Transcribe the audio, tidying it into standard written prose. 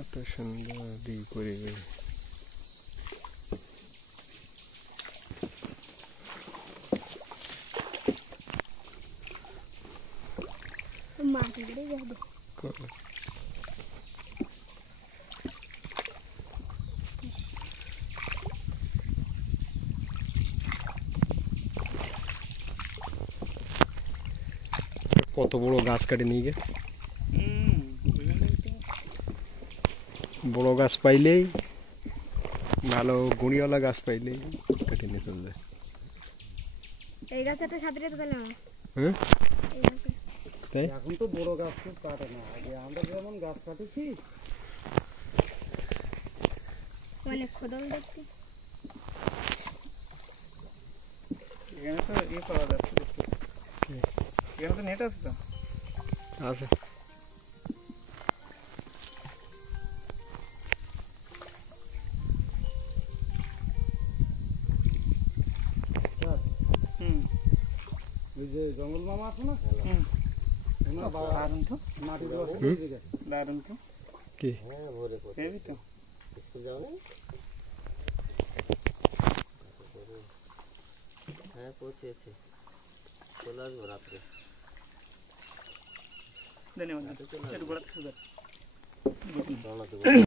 এত সুন্দর পরিবেশ। কত বড় গাছ কাটে নিয়ে গে, বড় গাছ পাইলেই ভালো গুঁড়িওয়ালা গাছ পাইলেই কেটে নিয়ে চলে যায়। এই গাছটা সাথে তো পেলাম। হ্যাঁ তাই এখন তো বড় গাছ খুব কাটে না, আগে আমরা যেমন গাছ কাটেছি অনেক খোদল দেখছি। এখানে তো ইয়ে পাওয়া যাচ্ছে, এখানে তো নেট আছে তো আছে। ওই যে জঙ্গল মামা আছে না, মাটি দারুন তো কি তো স্কুল যাও না? হ্যাঁ পৌঁছেছে, চলে আসবো রাত্রে। ধন্যবাদ।